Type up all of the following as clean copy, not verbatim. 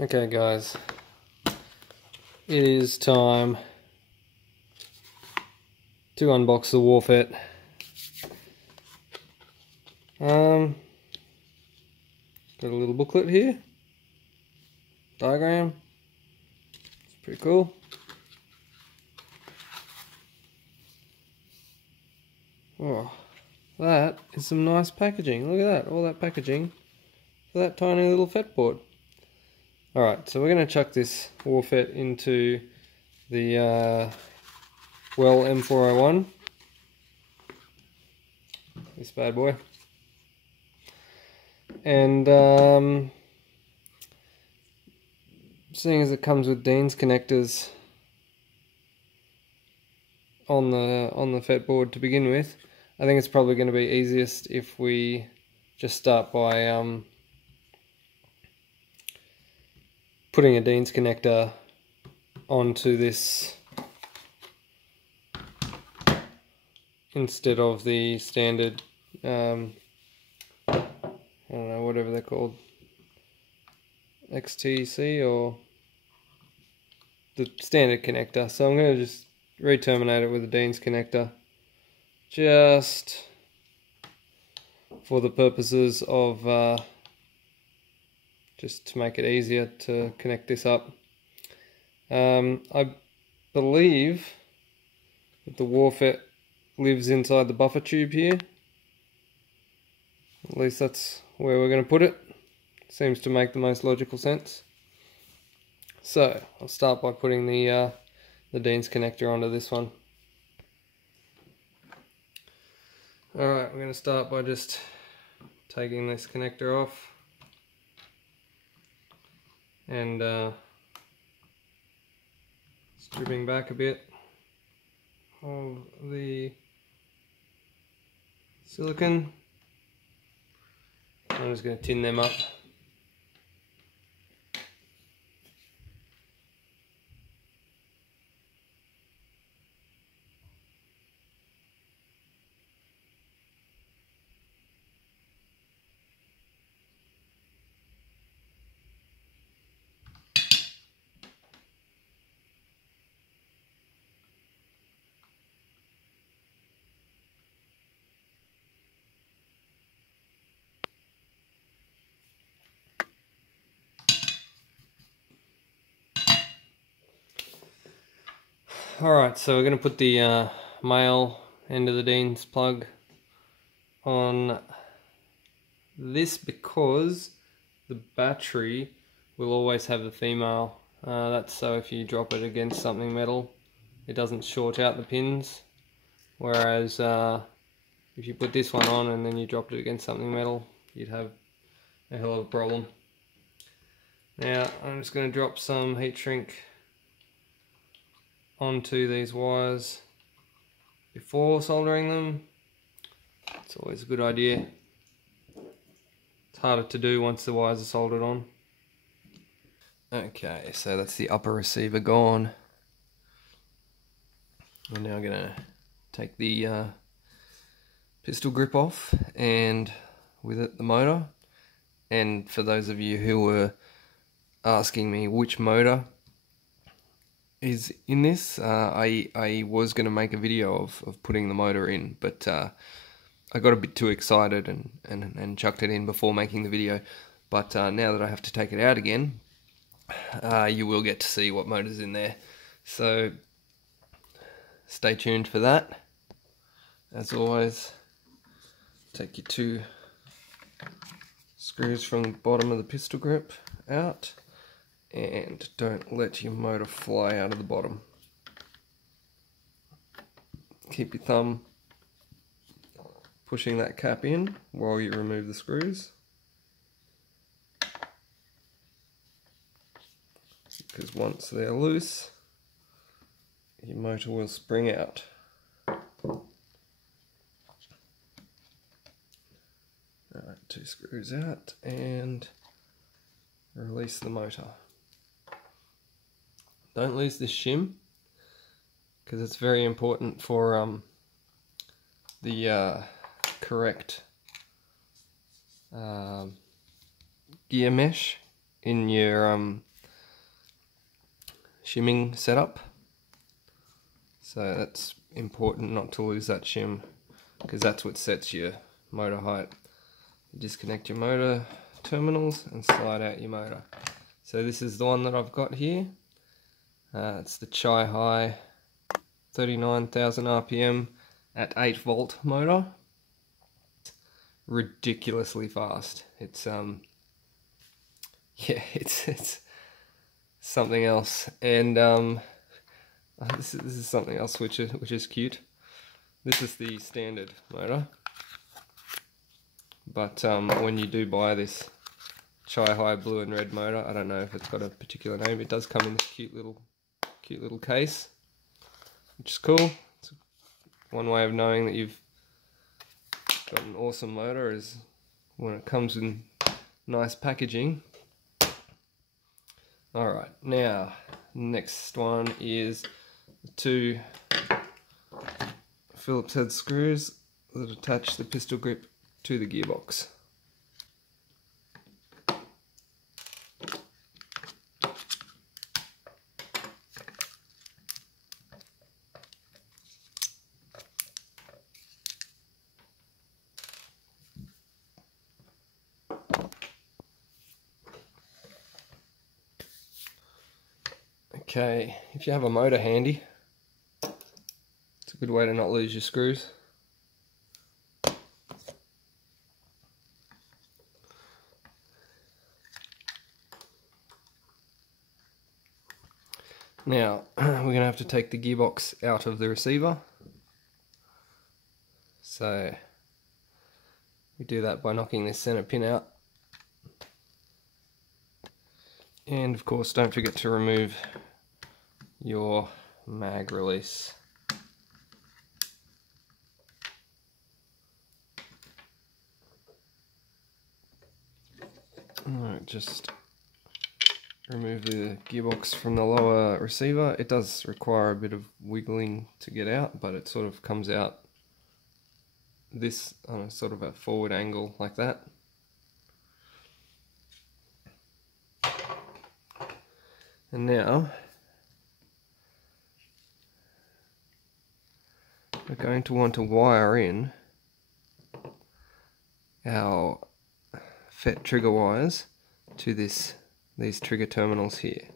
Okay guys, it is time to unbox the WARFET. Got a little booklet here, diagram, it's pretty cool. Oh, that is some nice packaging. Look at that, all that packaging for that tiny little FET board. Alright, so we're going to chuck this WARFET into the Well M401, this bad boy, and seeing as it comes with Dean's connectors on the FET board to begin with, I think it's probably going to be easiest if we just start by putting a Dean's connector onto this instead of the standard, I don't know, whatever they're called, XTC or the standard connector. So I'm going to just re-terminate it with a Dean's connector, just for the purposes of just to make it easier to connect this up. I believe that the WARFET lives inside the buffer tube here. At least that's where we're going to put it. Seems to make the most logical sense. So I'll start by putting the Dean's connector onto this one. Alright, we're going to start by just taking this connector off and stripping back a bit of the silicone. I'm just going to tin them up. Alright, so we're going to put the male end of the Dean's plug on this because the battery will always have the female. That's so if you drop it against something metal, it doesn't short out the pins. Whereas if you put this one on and then you dropped it against something metal, you'd have a hell of a problem. Now I'm just going to drop some heat shrink onto these wires before soldering them. It's always a good idea. It's harder to do once the wires are soldered on. Okay, so that's the upper receiver gone. We're now going to take the pistol grip off and with it the motor. And for those of you who were asking me which motor is in this, I was going to make a video of putting the motor in, but I got a bit too excited and chucked it in before making the video. But now that I have to take it out again, you will get to see what motor's in there. So stay tuned for that. As always, take your two screws from the bottom of the pistol grip out. And don't let your motor fly out of the bottom. Keep your thumb pushing that cap in while you remove the screws, because once they're loose, your motor will spring out. Alright, two screws out and release the motor. Don't lose this shim, because it's very important for the correct gear mesh in your shimming setup. So that's important not to lose that shim, because that's what sets your motor height. You disconnect your motor terminals and slide out your motor. So this is the one that I've got here. It's the Chi-Hi 39,000 RPM at 8 volt motor. Ridiculously fast. It's yeah, it's something else. And this is something else which is cute. This is the standard motor, but when you do buy this Chi-Hi blue and red motor, I don't know if it's got a particular name, it does come in this cute little case, which is cool. It's one way of knowing that you've got an awesome motor is when it comes in nice packaging. Alright, now next one is the 2 Phillips head screws that attach the pistol grip to the gearbox. Okay, if you have a motor handy, it's a good way to not lose your screws. Now, we're going to have to take the gearbox out of the receiver. So, we do that by knocking this center pin out. And of course, don't forget to remove your mag release. Alright, just remove the gearbox from the lower receiver. It does require a bit of wiggling to get out, but it sort of comes out this on a sort of a forward angle like that. And now we're going to want to wire in our FET trigger wires to these trigger terminals here.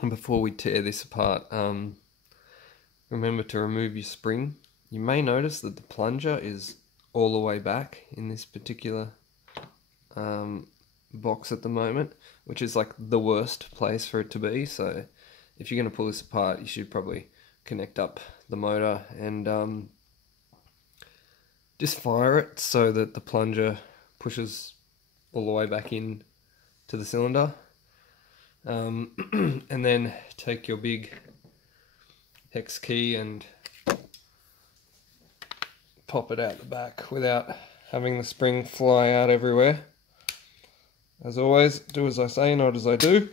And before we tear this apart, remember to remove your spring. You may notice that the plunger is all the way back in this particular box at the moment, which is like the worst place for it to be. So if you're going to pull this apart, you should probably connect up the motor and just fire it so that the plunger pushes all the way back in to the cylinder, and then take your big hex key and pop it out the back without having the spring fly out everywhere. As always, do as I say, not as I do.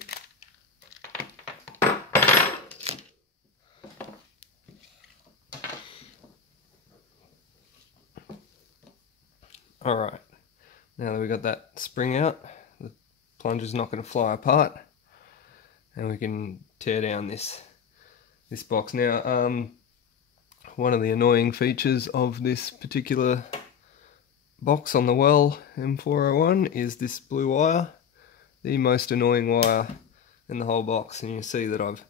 Alright, now that we got that spring out, the plunger's not going to fly apart, and we can tear down this box. Now, one of the annoying features of this particular box on the Well M401 is this blue wire, the most annoying wire in the whole box, and you see that I've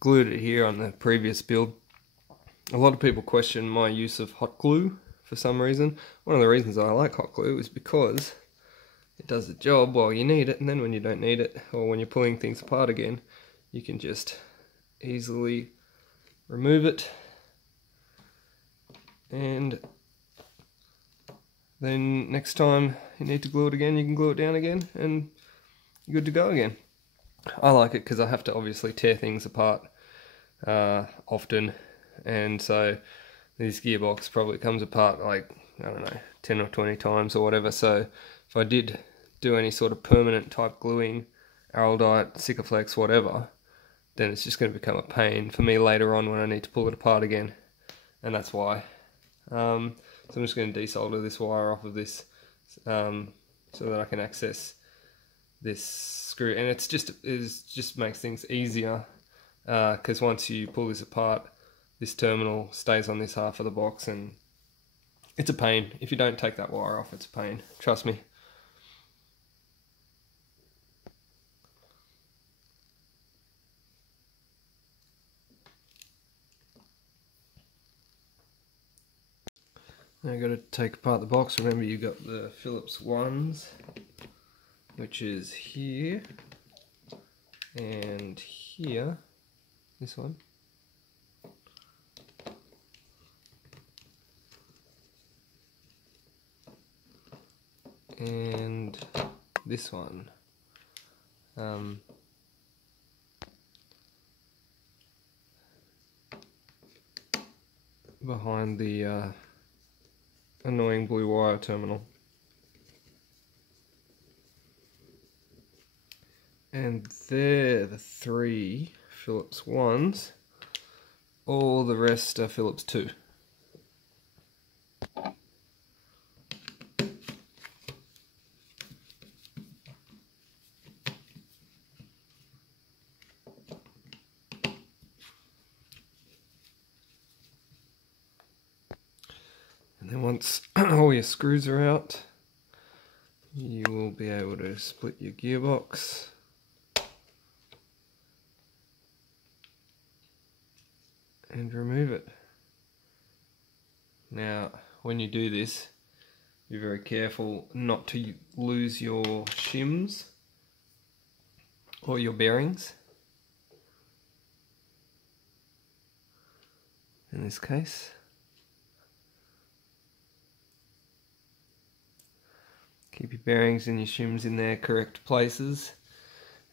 glued it here on the previous build. A lot of people question my use of hot glue for some reason. One of the reasons I like hot glue is because it does the job while you need it, and then when you don't need it, or when you're pulling things apart again, you can just easily remove it, and then next time you need to glue it again, you can glue it down again and you're good to go again. I like it because I have to obviously tear things apart often, and so this gearbox probably comes apart like, I don't know, 10 or 20 times or whatever. So if I did do any sort of permanent type gluing, Araldite, Sikaflex, whatever, then it's just going to become a pain for me later on when I need to pull it apart again, and that's why. So I'm just going to desolder this wire off of this so that I can access this screw, and it just makes things easier because once you pull this apart, this terminal stays on this half of the box, and it's a pain. If you don't take that wire off, it's a pain, trust me. Now I've got to take apart the box. Remember, you've got the Phillips ones, which is here and here, this one. And this one. Behind the annoying blue wire terminal. And they're the 3 Phillips 1s. All the rest are Phillips 2. And then once all your screws are out, you will be able to split your gearbox. And remove it. Now, when you do this, be very careful not to lose your shims or your bearings. In this case. Keep your bearings and your shims in their correct places,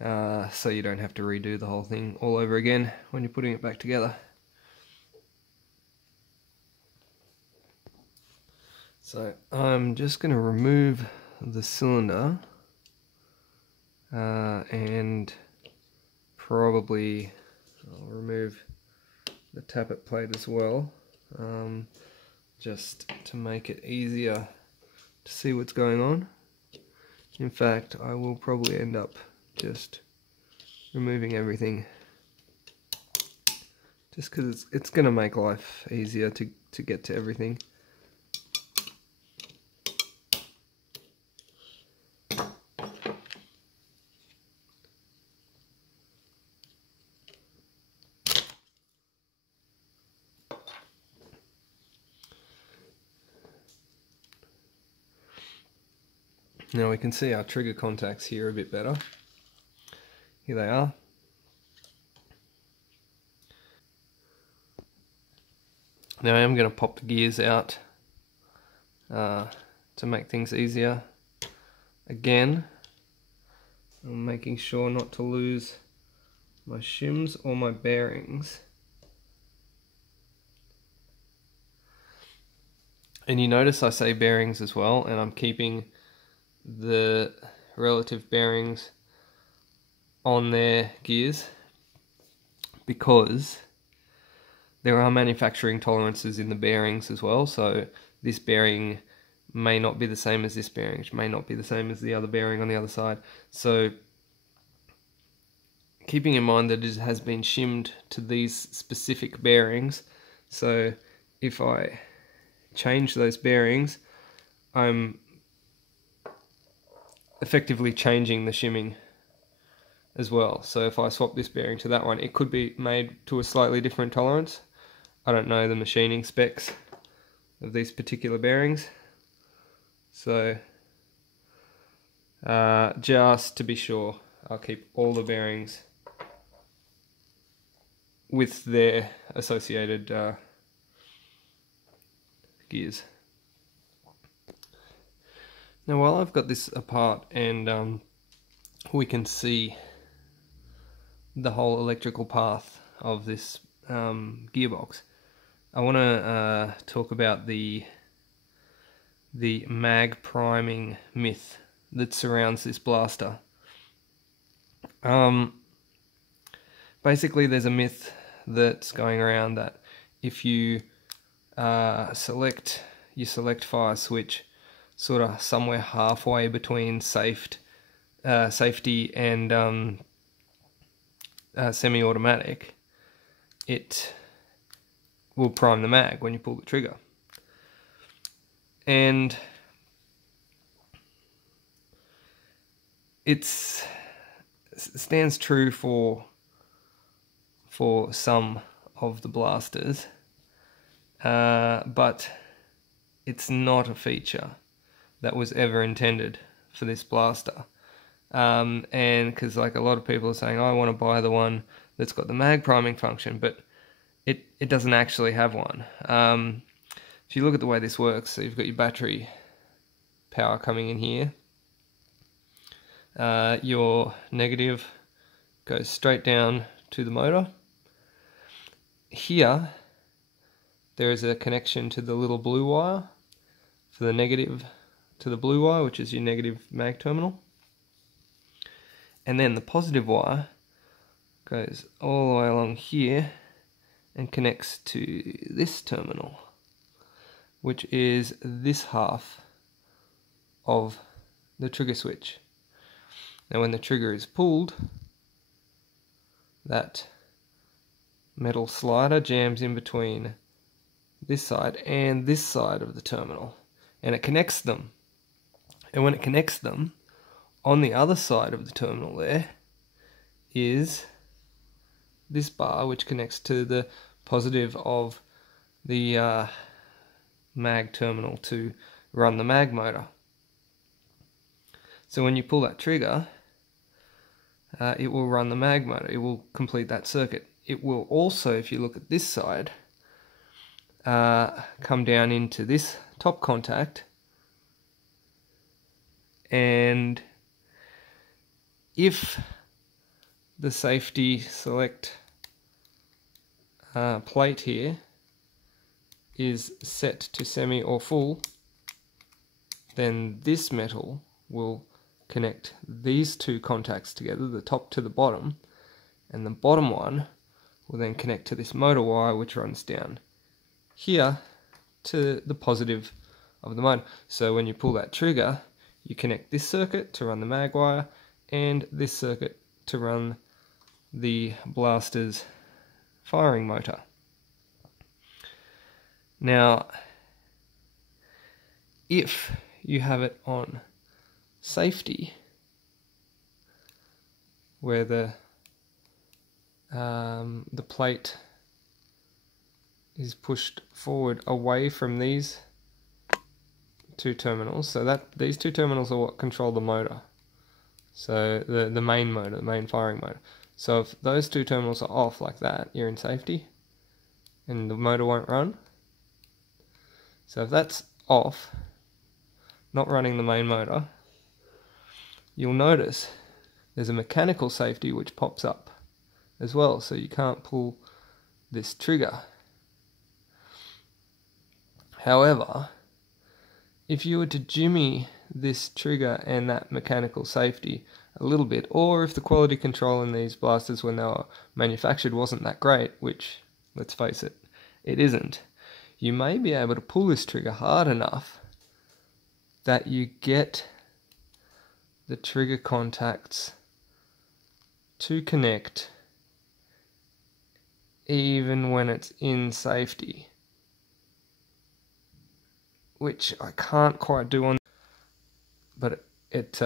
so you don't have to redo the whole thing all over again when you're putting it back together. So I'm just going to remove the cylinder and probably I'll remove the tappet plate as well, just to make it easier to see what's going on. In fact, I will probably end up just removing everything, just because it's going to make life easier to get to everything. Now we can see our trigger contacts here a bit better. Here they are. Now I am going to pop the gears out to make things easier. Again, I'm making sure not to lose my shims or my bearings. And you notice I say bearings as well, and I'm keeping the relative bearings on their gears because there are manufacturing tolerances in the bearings as well. So this bearing may not be the same as this bearing, which may not be the same as the other bearing on the other side. So keeping in mind that it has been shimmed to these specific bearings, so if I change those bearings, I'm effectively changing the shimming as well. So if I swap this bearing to that one, it could be made to a slightly different tolerance. I don't know the machining specs of these particular bearings, so just to be sure, I'll keep all the bearings with their associated gears. Now while I've got this apart and we can see the whole electrical path of this gearbox, I want to talk about the mag priming myth that surrounds this blaster. Basically there's a myth that's going around that if you select fire switch sort of somewhere halfway between safety and semi-automatic, it will prime the mag when you pull the trigger. And it stands true for some of the blasters, but it's not a feature that was ever intended for this blaster. And because like a lot of people are saying, I want to buy the one that's got the mag priming function, but it doesn't actually have one. If you look at the way this works, so you've got your battery power coming in here. Your negative goes straight down to the motor. Here, there is a connection to the little blue wire for the negative to the blue wire, which is your negative mag terminal. And then the positive wire goes all the way along here and connects to this terminal, which is this half of the trigger switch. Now when the trigger is pulled, that metal slider jams in between this side and this side of the terminal, and it connects them. And when it connects them, on the other side of the terminal there is this bar, which connects to the positive of the mag terminal to run the mag motor. So when you pull that trigger, it will run the mag motor. It will complete that circuit. It will also, if you look at this side, come down into this top contact, and if the safety select plate here is set to semi or full, then this metal will connect these two contacts together, the top to the bottom, and the bottom one will then connect to this motor wire, which runs down here to the positive of the motor. So when you pull that trigger, you connect this circuit to run the mag wire and this circuit to run the blaster's firing motor. Now, if you have it on safety, where the plate is pushed forward away from these two terminals, so that these two terminals are what control the motor, so the main motor, the main firing motor. So if those two terminals are off like that, you're in safety and the motor won't run. So if that's off, not running the main motor, you'll notice there's a mechanical safety which pops up as well, so you can't pull this trigger. However, if you were to jimmy this trigger and that mechanical safety a little bit, or if the quality control in these blasters when they were manufactured wasn't that great, which, let's face it, it isn't, you may be able to pull this trigger hard enough that you get the trigger contacts to connect even when it's in safety, which I can't quite do on, but it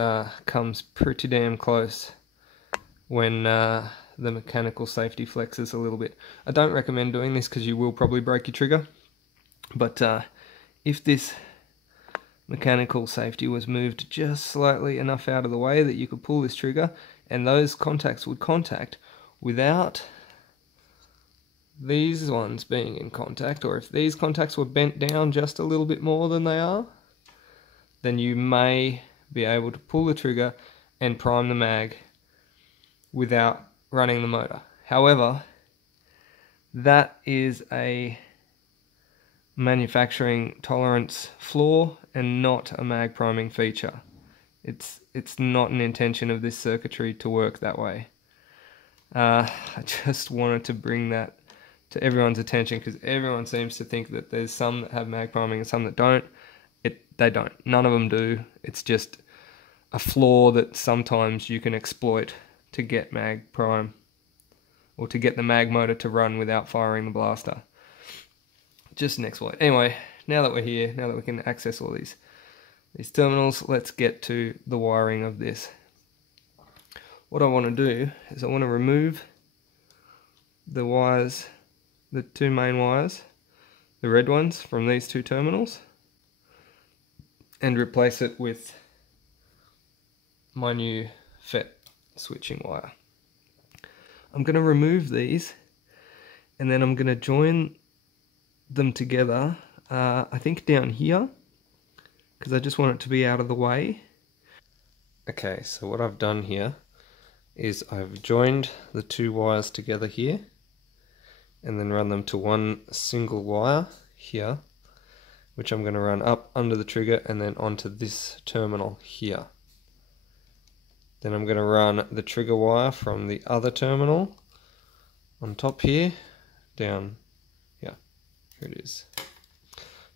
comes pretty damn close when the mechanical safety flexes a little bit. I don't recommend doing this because you will probably break your trigger, but if this mechanical safety was moved just slightly enough out of the way that you could pull this trigger and those contacts would contact without these ones being in contact, or if these contacts were bent down just a little bit more than they are, then you may be able to pull the trigger and prime the mag without running the motor. However, that is a manufacturing tolerance flaw and not a mag priming feature. It's not an intention of this circuitry to work that way. I just wanted to bring that to everyone's attention because everyone seems to think that there's some that have mag priming and some that don't, They don't. None of them do. It's just a flaw that sometimes you can exploit to get mag prime, or to get the mag motor to run without firing the blaster. Just an exploit. Anyway, now that we're here, now that we can access all these terminals, let's get to the wiring of this. What I want to do is I want to remove the wires, the two main wires, the red ones from these two terminals, and replace it with my new FET switching wire. I'm going to remove these, and then I'm going to join them together, I think down here, because I just want it to be out of the way. Okay, so what I've done here is I've joined the two wires together here, and then run them to one single wire here, which I'm going to run up under the trigger and then onto this terminal here. Then I'm going to run the trigger wire from the other terminal on top here, down, yeah, here it is.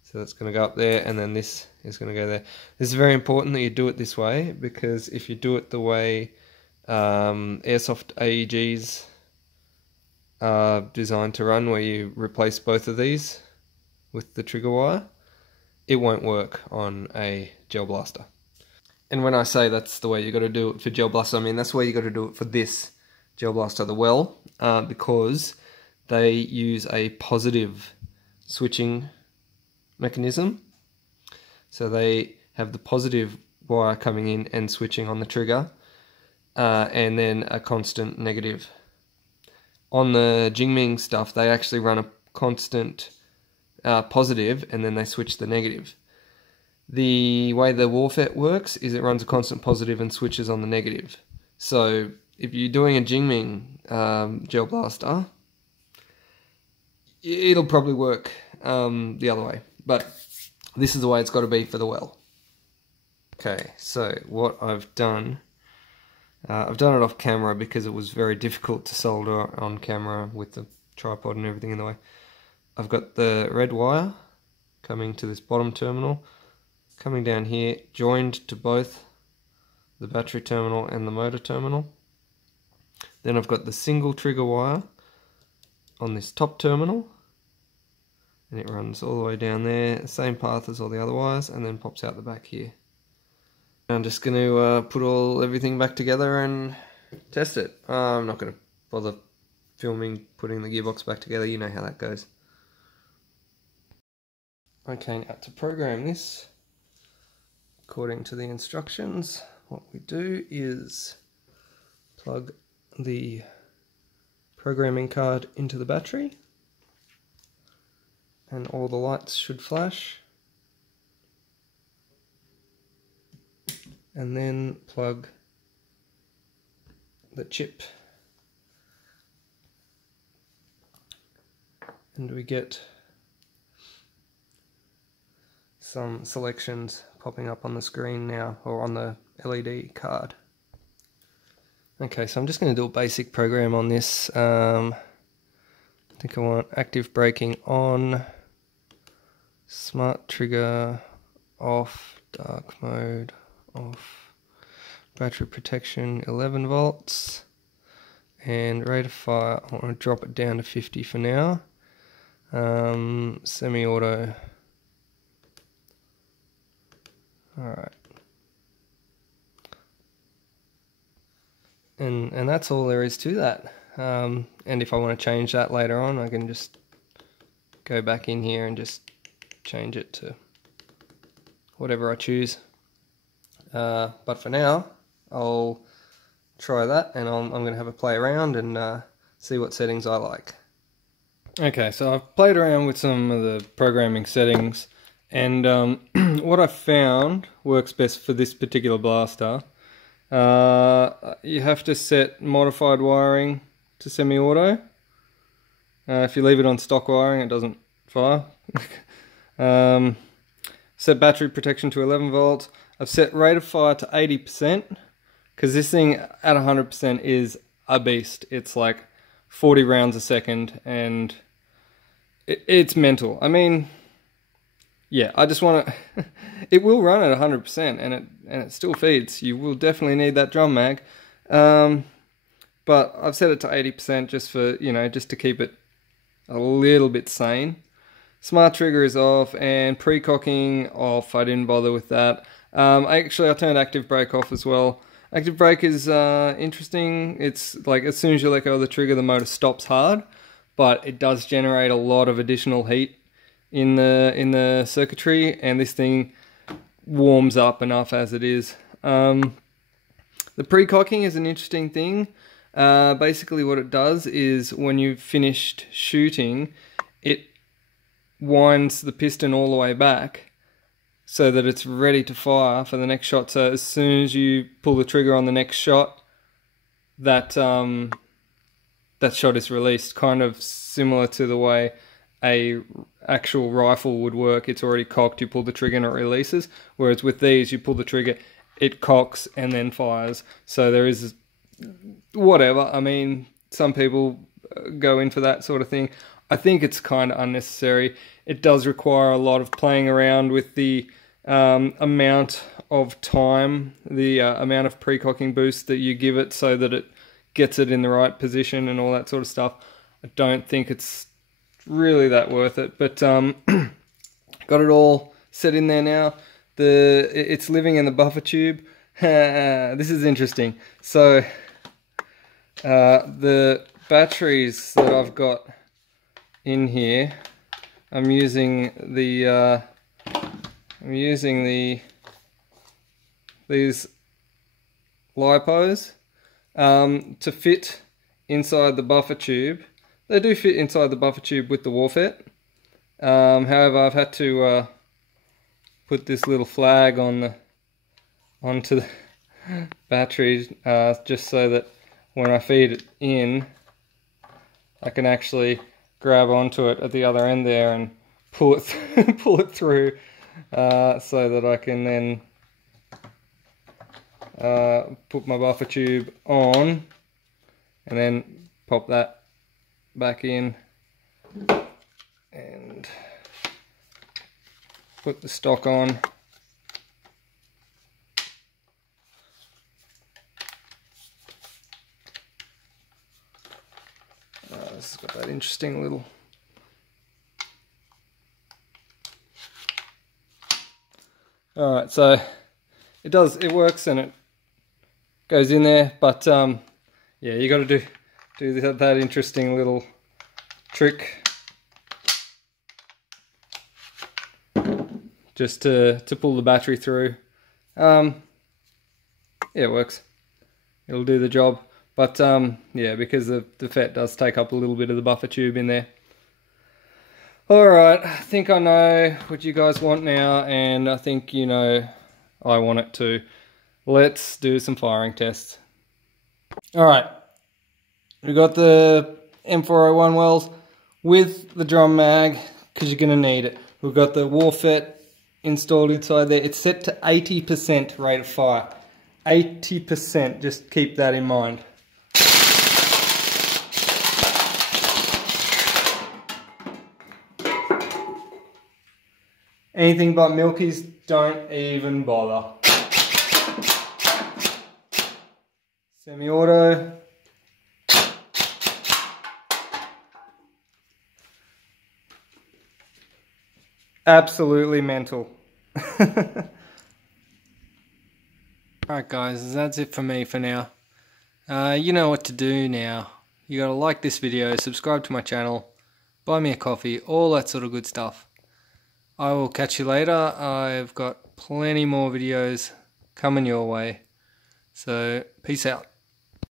So that's going to go up there, and then this is going to go there. This is very important that you do it this way, because if you do it the way airsoft AEGs are designed to run, where you replace both of these with the trigger wire, it won't work on a gel blaster. And when I say that's the way you got to do it for gel blaster, I mean that's the way you got to do it for this gel blaster, the Well, because they use a positive switching mechanism. So they have the positive wire coming in and switching on the trigger, and then a constant negative. On the Jingming stuff, they actually run a constant positive, and then they switch the negative. The way the WARFET works is it runs a constant positive and switches on the negative. So if you're doing a Jingming gel blaster, it'll probably work the other way. But this is the way it's got to be for the Well. Okay, so what I've done it off camera because it was very difficult to solder on camera with the tripod and everything in the way. I've got the red wire coming to this bottom terminal, coming down here, joined to both the battery terminal and the motor terminal. Then I've got the single trigger wire on this top terminal, and it runs all the way down there, same path as all the other wires, and then pops out the back here. I'm just going to put everything back together and test it. I'm not going to bother filming putting the gearbox back together, you know how that goes. Okay, now to program this according to the instructions, what we do is plug the programming card into the battery, and all the lights should flash. And then plug the chip, and we get some selections popping up on the screen now, or on the LED card. Okay, so I'm just going to do a basic program on this. I think I want active braking on, smart trigger off, dark mode off, battery protection 11 volts, and rate of fire I want to drop it down to 50 for now. Semi-auto. Alright. And that's all there is to that. And if I want to change that later on, I can just go back in here and just change it to whatever I choose. But for now, I'll try that, and I'm going to have a play around and see what settings I like. Okay, so I've played around with some of the programming settings, and what I found works best for this particular blaster. You have to set modified wiring to semi-auto. If you leave it on stock wiring, it doesn't fire. Set battery protection to 11 volts. I've set rate of fire to 80%, because this thing at 100% is a beast. It's like 40 rounds a second, and it's mental. I mean, yeah, I just want to. It will run at 100%, and it still feeds. You will definitely need that drum mag, but I've set it to 80% just for, you know, just to keep it a little bit sane. Smart trigger is off, and pre-cocking off. I didn't bother with that. Actually, I turned active brake off as well. Active brake is interesting. It's like as soon as you let go of the trigger, the motor stops hard, but it does generate a lot of additional heat in the circuitry, and this thing warms up enough as it is. The pre-cocking is an interesting thing. Basically, what it does is when you've finished shooting, it winds the piston all the way back so that it's ready to fire for the next shot. So as soon as you pull the trigger on the next shot, that shot is released, kind of similar to the way a actual rifle would work. It's already cocked, you pull the trigger and it releases, whereas with these you pull the trigger, it cocks and then fires. So there is whatever, I mean, some people go in for that sort of thing. I think it's kind of unnecessary. It does require a lot of playing around with the amount of time, the amount of pre-cocking boost that you give it so that it gets it in the right position and all that sort of stuff. I don't think it's really that worth it, but got it all set in there now. It's living in the buffer tube. This is interesting. So the batteries that I've got in here, I'm using these lipos to fit inside the buffer tube. They do fit inside the buffer tube with the WARFET. However, I've had to put this little flag onto the battery just so that when I feed it in, I can actually grab onto it at the other end there and pull it through, so that I can then put my buffer tube on and then pop that back in and put the stock on. This has got that interesting little alright, so it works and it goes in there, but yeah, you got to do that interesting little trick just to pull the battery through. Yeah, it works. It'll do the job. But yeah, because the FET does take up a little bit of the buffer tube in there. Alright, I think I know what you guys want now, and I think you know I want it too. Let's do some firing tests. Alright, we've got the M401 wells with the drum mag, because you're going to need it. We've got the WARFET installed inside there. It's set to 80% rate of fire. 80%, just keep that in mind. Anything but milkies, don't even bother. Semi-auto. Absolutely mental. Alright guys, that's it for me for now. You know what to do now. You gotta like this video, subscribe to my channel, buy me a coffee, all that sort of good stuff. I will catch you later. I've got plenty more videos coming your way. So, peace out.